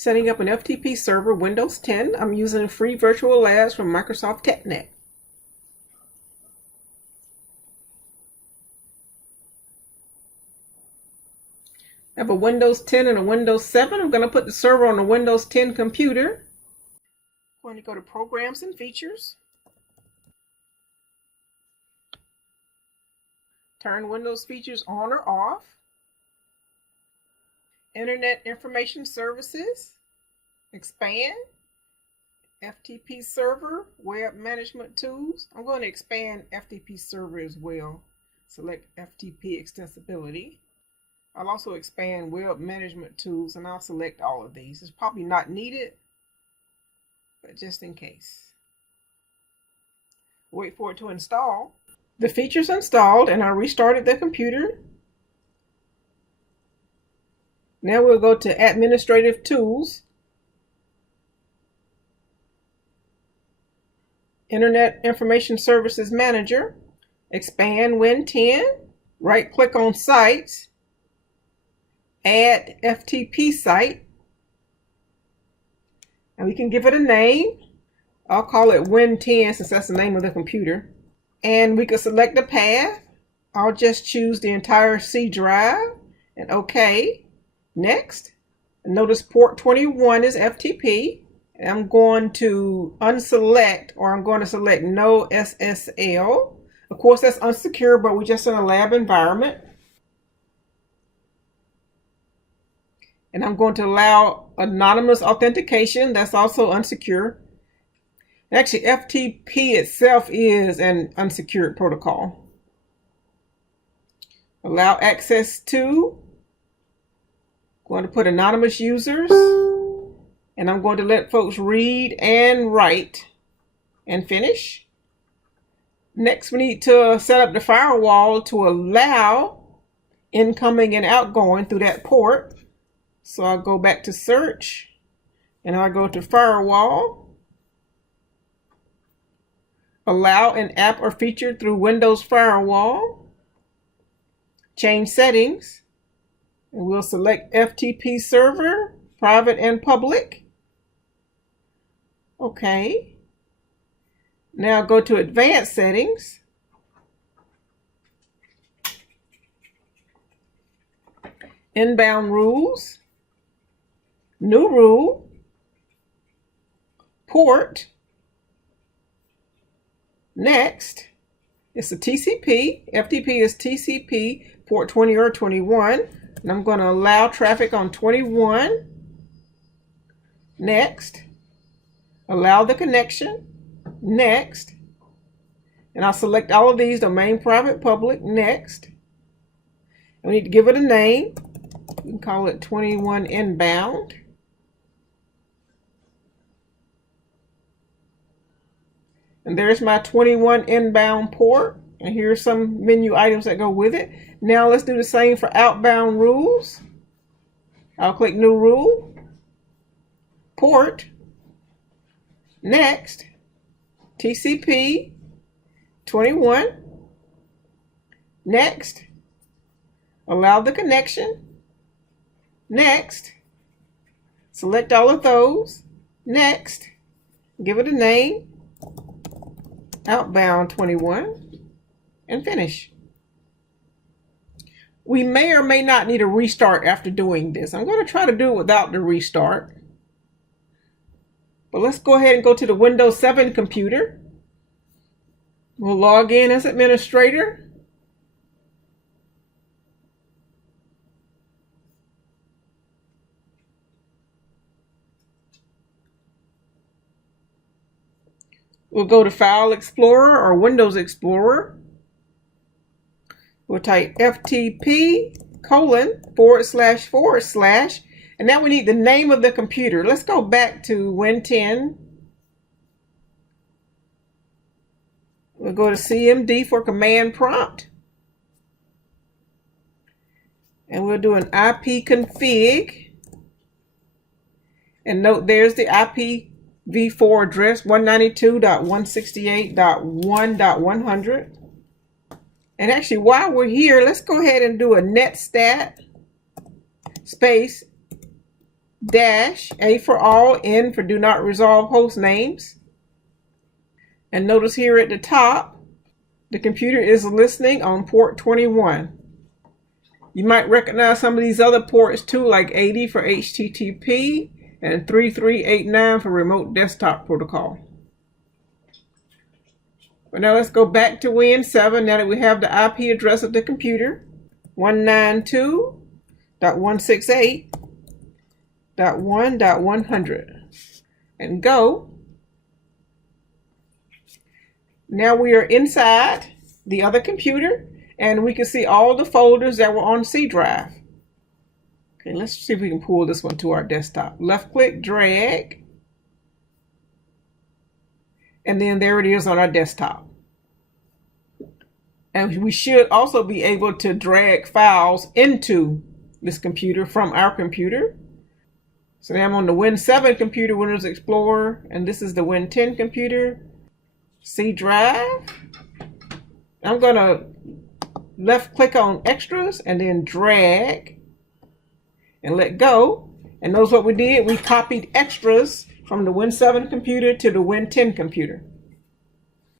Setting up an FTP server, Windows 10. I'm using free virtual labs from Microsoft TechNet. I have a Windows 10 and a Windows 7. I'm going to put the server on the Windows 10 computer. I'm going to go to Programs and Features. Turn Windows features on or off. Internet Information Services. Expand. FTP Server, Web Management Tools. I'm going to expand FTP Server as well. Select FTP Extensibility. I'll also expand Web Management Tools, and I'll select all of these. It's probably not needed, but just in case. Wait for it to install. The feature's installed, and I restarted the computer. Now we'll go to Administrative Tools. Internet Information Services Manager. Expand Win10. Right-click on Sites. Add FTP Site. And we can give it a name. I'll call it Win10 since that's the name of the computer. And we can select a path. I'll just choose the entire C drive and OK. Next. Notice port 21 is FTP. I'm going to unselect, or I'm going to select no SSL. Of course, that's unsecure, but we're just in a lab environment. And I'm going to allow anonymous authentication. That's also unsecure. Actually, FTP itself is an unsecured protocol. Allow access to. Going to put anonymous users. And I'm going to let folks read and write and finish. Next, we need to set up the firewall to allow incoming and outgoing through that port. So I'll go back to search and I'll go to firewall. Allow an app or feature through Windows Firewall. Change settings. And we'll select FTP Server, private and public. Okay. Now go to Advanced Settings. Inbound Rules. New Rule. Port. Next. It's a TCP. FTP is TCP, port 20 or 21. And I'm going to allow traffic on 21. Next. Allow the connection. Next. And I'll select all of these, domain, private, public. Next. We need to give it a name. We can call it 21 inbound. And there's my 21 inbound port. And here's some menu items that go with it. Now let's do the same for outbound rules. I'll click New Rule. Port. Next. TCP 21. Next. Allow the connection. Next. Select all of those. Next. Give it a name. Outbound 21. And finish. We may or may not need a restart after doing this. I'm going to try to do it without the restart. But let's go ahead and go to the Windows 7 computer. We'll log in as administrator. We'll go to File Explorer or Windows Explorer. We'll type FTP://. And now we need the name of the computer. Let's go back to Win10. We'll go to CMD for command prompt. And we'll do an ipconfig. And note there's the IPv4 address, 192.168.1.100. And actually, while we're here, let's go ahead and do a netstat space dash A for all, N for do not resolve host names. And notice here at the top, the computer is listening on port 21. You might recognize some of these other ports too, like 80 for HTTP and 3389 for remote desktop protocol. But now let's go back to Win 7 now that we have the IP address of the computer, 192.168.1.100, and go. Now we are inside the other computer and we can see all the folders that were on C drive. Okay, let's see if we can pull this one to our desktop. Left click, drag, and then there it is on our desktop. And we should also be able to drag files into this computer from our computer. So now I'm on the Win 7 computer, Windows Explorer, and this is the Win 10 computer, C drive. I'm going to left click on extras and then drag and let go. And notice what we did. We copied extras from the Win 7 computer to the Win 10 computer.